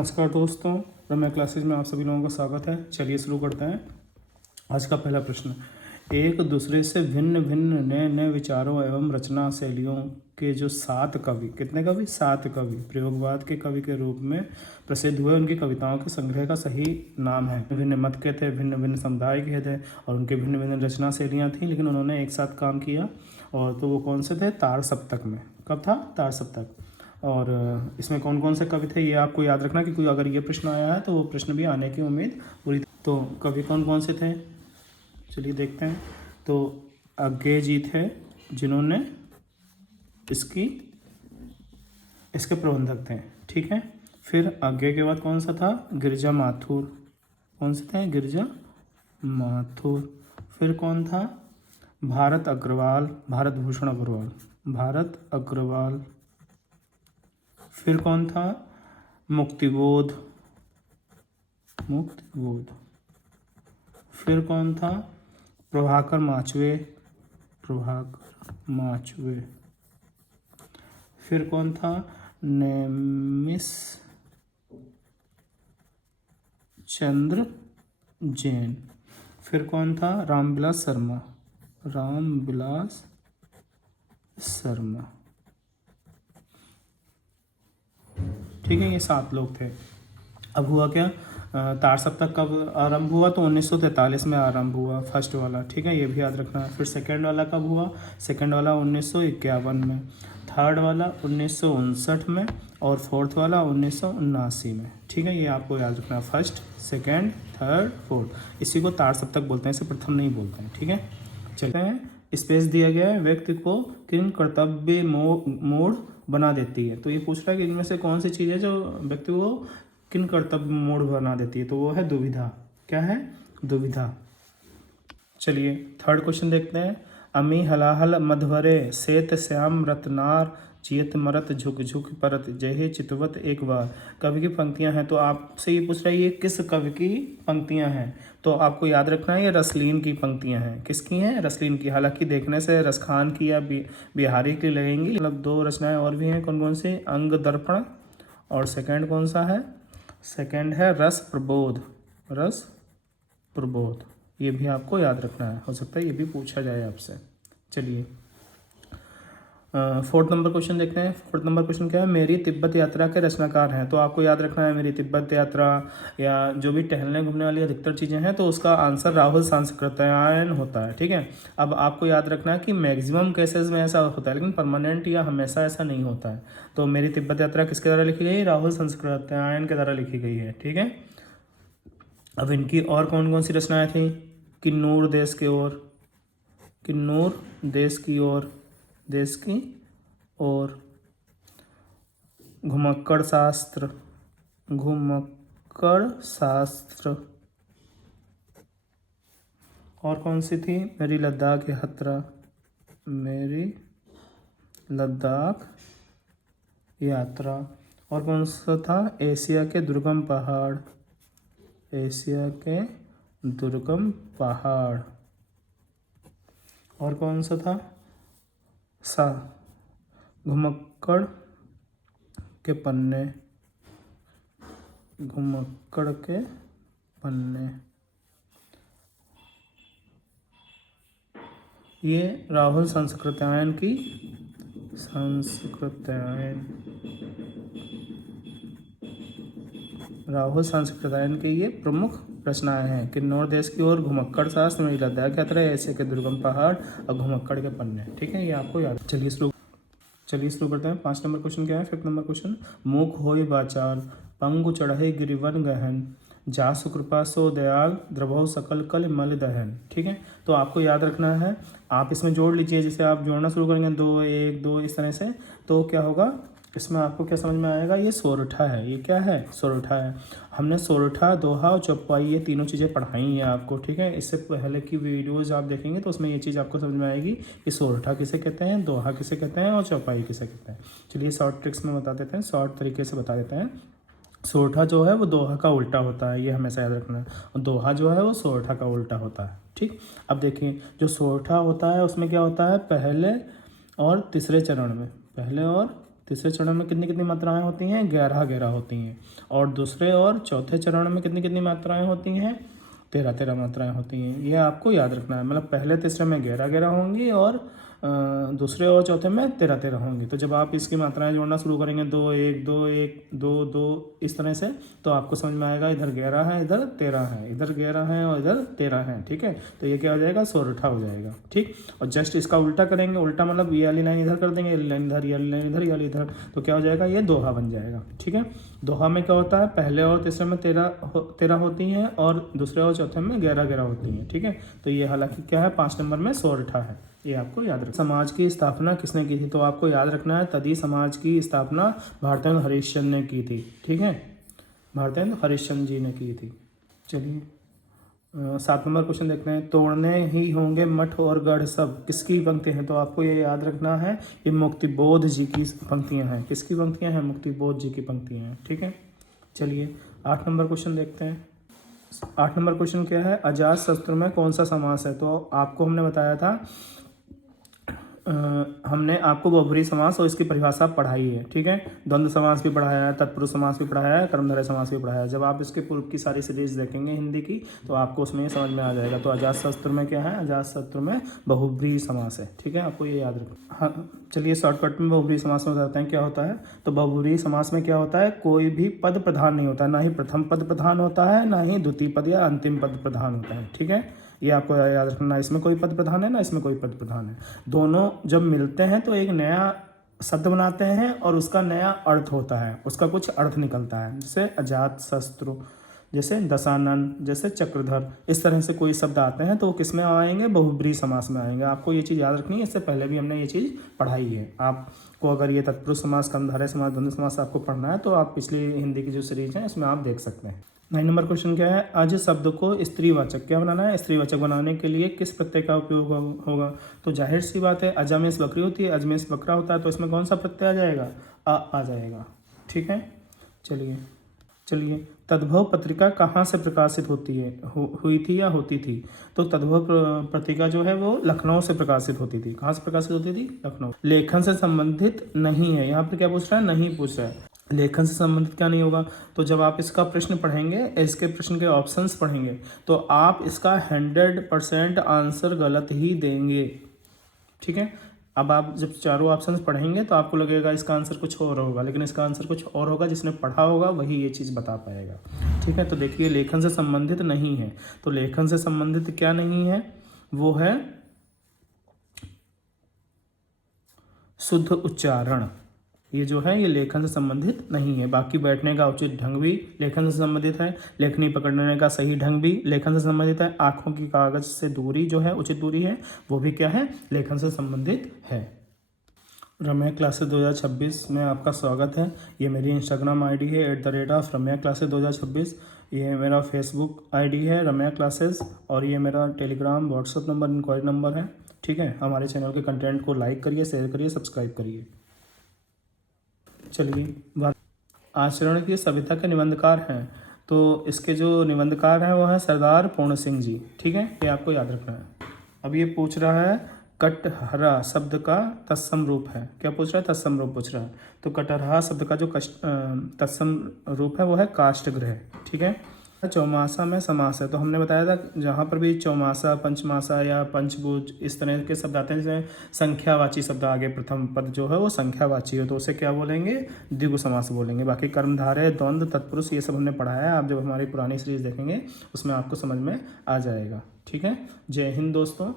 नमस्कार दोस्तों, रम्या क्लासेज में आप सभी लोगों का स्वागत है। चलिए शुरू करते हैं। आज का पहला प्रश्न, एक दूसरे से भिन्न भिन्न नए नए विचारों एवं रचना शैलियों के जो 7 कवि, कितने कवि? 7 कवि प्रयोगवाद के कवि के रूप में प्रसिद्ध हुए, उनकी कविताओं के संग्रह का सही नाम है। भिन्न मत के थे, भिन्न भिन्न समुदाय के थे और उनके भिन्न भिन्न रचना शैलियाँ थीं, लेकिन उन्होंने एक साथ काम किया। और तो वो कौन से थे? तार सप्तक में। कब था? तार सप्तक। और इसमें कौन कौन से कवि थे ये आपको याद रखना, क्योंकि अगर ये प्रश्न आया है तो वो प्रश्न भी आने की उम्मीद पूरी। तो कवि कौन कौन से थे, चलिए देखते हैं। तो अज्ञे जी थे, जिन्होंने इसके प्रबंधक थे, ठीक है। फिर अज्ञे के बाद कौन सा था? गिरिजा माथुर। कौन से थे? गिरिजा माथुर। फिर कौन था? भारत अग्रवाल, भारत भूषण अग्रवाल, भारत अग्रवाल। फिर कौन था? मुक्तिबोध, मुक्तिबोध। फिर कौन था? प्रभाकर माचवे, प्रभाकर माचवे। फिर कौन था? नेमिष चंद्र जैन। फिर कौन था? रामविलास शर्मा, रामविलास शर्मा, ठीक है। ये 7 लोग थे। अब हुआ क्या? तार सप्तक कब आरंभ हुआ? तो 1943 में आरंभ हुआ, फर्स्ट वाला, ठीक है। ये भी याद रखना है। फिर सेकंड वाला कब हुआ? सेकंड वाला 1951 में, थर्ड वाला 1959 में और फोर्थ वाला 1979 में, ठीक है। ये आपको याद रखना है, फर्स्ट, सेकंड, थर्ड, फोर्थ। इसी को तार सप्तक बोलते हैं, इसे प्रथम नहीं बोलते हैं, ठीक है। चलते हैं। स्पेस दिया गया है, व्यक्ति को किन कर्तव्य मोड़ बना देती है। तो ये पूछ रहा है कि इनमें से कौन सी चीज़ है जो व्यक्ति को किन कर्तव्य मोड़ बना देती है। तो वो है दुविधा। क्या है? दुविधा। चलिए थर्ड क्वेश्चन देखते हैं। अमी हलाहल मधवरे श्वेत श्याम रत्नार जियत मरत झुक झुक परत जहे चितवत एक बार। कवि की पंक्तियां हैं। तो आपसे ये पूछ रहा है ये किस कवि की पंक्तियां हैं। तो आपको याद रखना है ये रसलीन की पंक्तियां हैं। किसकी हैं? रसलीन की। हालांकि देखने से रसखान की या बिहारी की लगेंगी, मतलब 2 रचनाएं और भी हैं। कौन कौन सी? अंग दर्पण, और सेकंड कौन सा है? सेकंड है रस प्रबोध, रस प्रबोध। ये भी आपको याद रखना है, हो सकता है ये भी पूछा जाए आपसे। चलिए फोर्थ नंबर क्वेश्चन देखते हैं। फोर्थ नंबर क्वेश्चन क्या है? मेरी तिब्बत यात्रा के रचनाकार हैं। तो आपको याद रखना है मेरी तिब्बत यात्रा या जो भी टहलने घूमने वाली अधिकतर चीज़ें हैं, तो उसका आंसर राहुल सांस्कृत्यायन होता है, ठीक है। अब आपको याद रखना है कि मैक्सिमम केसेस में ऐसा होता है, लेकिन परमानेंट या हमेशा ऐसा नहीं होता है। तो मेरी तिब्बत यात्रा किसके द्वारा लिखी गई? राहुल सांस्कृत्यायन के द्वारा लिखी गई है, ठीक है। अब इनकी और कौन कौन सी रचनाएं थी? किन्नूर देश की ओर, किन्नूर देश की ओर, देश की ओर। घुमक्कड़ शास्त्र, घुमक्कड़ शास्त्र। और कौन सी थी? मेरी लद्दाख यात्रा, मेरी लद्दाख यात्रा। और कौन सा था? एशिया के दुर्गम पहाड़, एशिया के दुर्गम पहाड़। और कौन सा था? घुमक्कड़ के पन्ने, घुमक्कड़ के पन्ने। ये राहुल सांस्कृत्यायन की, सांस्कृत्यायन, राहुल सांस्कृत्यायन के ये प्रमुख रचनाएं हैं। किन्नौर देश की ओर, घुमक्कड़ शास्त्र, मेरी लद्दाख यात्रा, ऐसे के दुर्गम पहाड़ और घुमक्कड़ के पन्ने, ठीक है। ये आपको याद। चलिए शुरू करते हैं। 5 नंबर क्वेश्चन क्या है? 5th number question. मुख होय वाचाल पंगु चढ़े गिरिवन गहन जासु कृपा सो दयाल द्रभव सकल कल मल दहन, ठीक है। तो आपको याद रखना है, आप इसमें जोड़ लीजिए। जैसे आप जोड़ना शुरू करेंगे 2 1 2 इस तरह से, तो क्या होगा इसमें आपको क्या समझ में आएगा? ये सोरठा है। ये क्या है? सोरठा है। हमने सोरठा, दोहा और चौपाई ये तीनों चीज़ें पढ़ाई हैं आपको, ठीक है। इससे पहले की वीडियोज़ आप देखेंगे तो उसमें ये चीज़ आपको समझ में आएगी कि सोरठा किसे कहते हैं, दोहा किसे कहते हैं और चौपाई किसे कहते हैं। चलिए शॉर्ट ट्रिक्स में बता देते हैं, शॉर्ट तरीके से बता देते हैं। सोरठा जो है वो दोहा का उल्टा होता है, ये हमेशा याद रखना है। और दोहा जो है वो सोरठा का उल्टा होता है, ठीक। अब देखिए जो सोरठा होता है उसमें क्या होता है? पहले और तीसरे चरण में, पहले और तीसरे चरण में कितनी कितनी मात्राएं होती हैं? 11 होती हैं। और दूसरे और चौथे चरण में कितनी कितनी मात्राएं होती हैं? 13 मात्राएं होती हैं। ये आपको याद रखना है। मतलब पहले तीसरे में 11 होंगी और दूसरे और चौथे में 13 होंगी। तो जब आप इसकी मात्राएं जोड़ना शुरू करेंगे 2 1 2 1 2 2 इस तरह से, तो आपको समझ में आएगा इधर 11 है, इधर 13 है, इधर 11 है और इधर 13 है। ठीक है, तो ये क्या हो जाएगा? सोरठा हो जाएगा। ठीक, और जस्ट इसका उल्टा करेंगे। उल्टा मतलब ये वाली लाइन इधर कर देंगे, ये लाइन इधर, ये वाली लाइन इधर, ये वाली इधर, तो क्या हो जाएगा? ये दोहा बन जाएगा। ठीक है, दोहा में क्या होता है? पहले और तीसरे में 13 होती हैं और दूसरे और चौथे में 11 होती हैं। ठीक है, तो ये हालांकि क्या है? 5 नंबर में सोरठा है। ये आपको याद रखना। समाज की स्थापना किसने की थी? तो आपको याद रखना है तदी समाज की स्थापना भारतेंदु हरिश्चंद्र ने की थी। ठीक है, भारतेंदु हरिश्चंद्र जी ने की थी। चलिए 7 नंबर क्वेश्चन देखते हैं। तोड़ने ही होंगे मठ और गढ़ सब, किसकी पंक्ति हैं? तो आपको ये याद रखना है, ये मुक्तिबोध जी की पंक्तियां हैं। किसकी पंक्तियां हैं? मुक्तिबोध जी की पंक्तियां हैं। ठीक है, चलिए 8 नंबर क्वेश्चन देखते हैं। 8 नंबर क्वेश्चन क्या है? अजात शत्रु में कौन सा समास है? तो आपको हमने बताया था, हमने आपको बहुब्रीहि समास और इसकी परिभाषा पढ़ाई है। ठीक है, द्वंद्व समास भी पढ़ाया है, तत्पुरुष समास भी पढ़ाया है, कर्मधारय समास भी पढ़ाया है। जब आप इसके पूर्व की सारी सीरीज देखेंगे हिंदी की, तो आपको उसमें समझ में आ जाएगा। तो अजातशत्रु में क्या है? अजातशत्रु में बहुब्रीहि समास है। ठीक है, आपको ये याद रखना। हाँ, चलिए शॉर्टकट में बहुब्रीहि समास में बताते हैं क्या होता है। तो बहुब्रीहि समास में क्या होता है? कोई भी पद प्रधान नहीं होता, ना ही प्रथम पद प्रधान होता है, ना ही द्वितीय पद या अंतिम पद प्रधान होता है। ठीक है, ये आपको याद रखना। इसमें कोई पद प्रधान है, ना इसमें कोई पद प्रधान है। दोनों जब मिलते हैं तो एक नया शब्द बनाते हैं और उसका नया अर्थ होता है, उसका कुछ अर्थ निकलता है। जैसे अजात शत्रु, जैसे दशानन, जैसे चक्रधर, इस तरह से कोई शब्द आते हैं तो वो किस में आएंगे? बहुब्रीहि समास में आएंगे। आपको ये चीज़ याद रखनी है। इससे पहले भी हमने ये चीज़ पढ़ाई है। आपको अगर ये तत्पुरुष समास, कर्मधारय समास, द्वंद्व समास आपको पढ़ना है तो आप पिछली हिंदी की जो सीरीज है इसमें आप देख सकते हैं। 9 नंबर क्वेश्चन क्या है? अज शब्द को स्त्रीवाचक क्या बनाना है? स्त्रीवाचक बनाने के लिए किस प्रत्यय का उपयोग होगा? तो जाहिर सी बात है, अजमेश बकरी होती है, अजमेश बकरा होता है, तो इसमें कौन सा प्रत्यय आ जाएगा? आ जाएगा। ठीक है, चलिए तद्भव पत्रिका कहाँ से प्रकाशित होती है? हुई थी या होती थी? तो तद्भव पत्रिका जो है वो लखनऊ से प्रकाशित होती थी। कहाँ से प्रकाशित होती थी? लखनऊ। लेखन से संबंधित नहीं है, यहाँ पर क्या पूछ रहा है? नहीं पूछ रहा है। लेखन से संबंधित क्या नहीं होगा? तो जब आप इसका प्रश्न पढ़ेंगे, इसके प्रश्न के ऑप्शंस पढ़ेंगे, तो आप इसका 100% आंसर गलत ही देंगे। ठीक है, अब आप जब चारों ऑप्शंस पढ़ेंगे तो आपको लगेगा इसका आंसर कुछ और होगा, लेकिन इसका आंसर कुछ और होगा। जिसने पढ़ा होगा वही ये चीज़ बता पाएगा। ठीक है, तो देखिए लेखन से संबंधित नहीं है, तो लेखन से संबंधित क्या नहीं है? वो है शुद्ध उच्चारण। ये जो है ये लेखन से संबंधित नहीं है। बाकी बैठने का उचित ढंग भी लेखन से संबंधित है, लेखनी पकड़ने का सही ढंग भी लेखन से संबंधित है, आंखों की कागज से दूरी जो है, उचित दूरी है, वो भी क्या है? लेखन से संबंधित है। रम्या क्लासेस 2026 में आपका स्वागत है। ये मेरी इंस्टाग्राम आईडी है @रम्या क्लासेस 2026। ये मेरा फेसबुक आईडी है रम्या क्लासेस, और ये मेरा Telegram, WhatsApp number, inquiry number है। ठीक है, हमारे चैनल के कंटेंट को लाइक करिए, शेयर करिए, सब्सक्राइब करिए। चलिए आचरण की सभ्यता के निबंधकार हैं, तो इसके जो निबंधकार हैं वो हैं सरदार पूर्ण सिंह जी। ठीक है, ये आपको याद रखना है। अब ये पूछ रहा है कटहरा शब्द का तत्सम रूप है। क्या पूछ रहा है? तत्सम रूप पूछ रहा है। तो कटहरा शब्द का जो तत्सम रूप है वो है काष्ठगृह। ठीक है, चौमासा में समास है। तो हमने बताया था जहाँ पर भी चौमासा, पंचमासा या पंचभुज इस तरह के शब्द आते हैं, जैसे संख्यावाची शब्द आगे प्रथम पद जो है वो संख्यावाची हो, तो उसे क्या बोलेंगे? द्विगु समास बोलेंगे। बाकी कर्मधारय, द्वंद्व, तत्पुरुष ये सब हमने पढ़ाया है। आप जब हमारी पुरानी सीरीज देखेंगे उसमें आपको समझ में आ जाएगा। ठीक है, जय हिंद दोस्तों।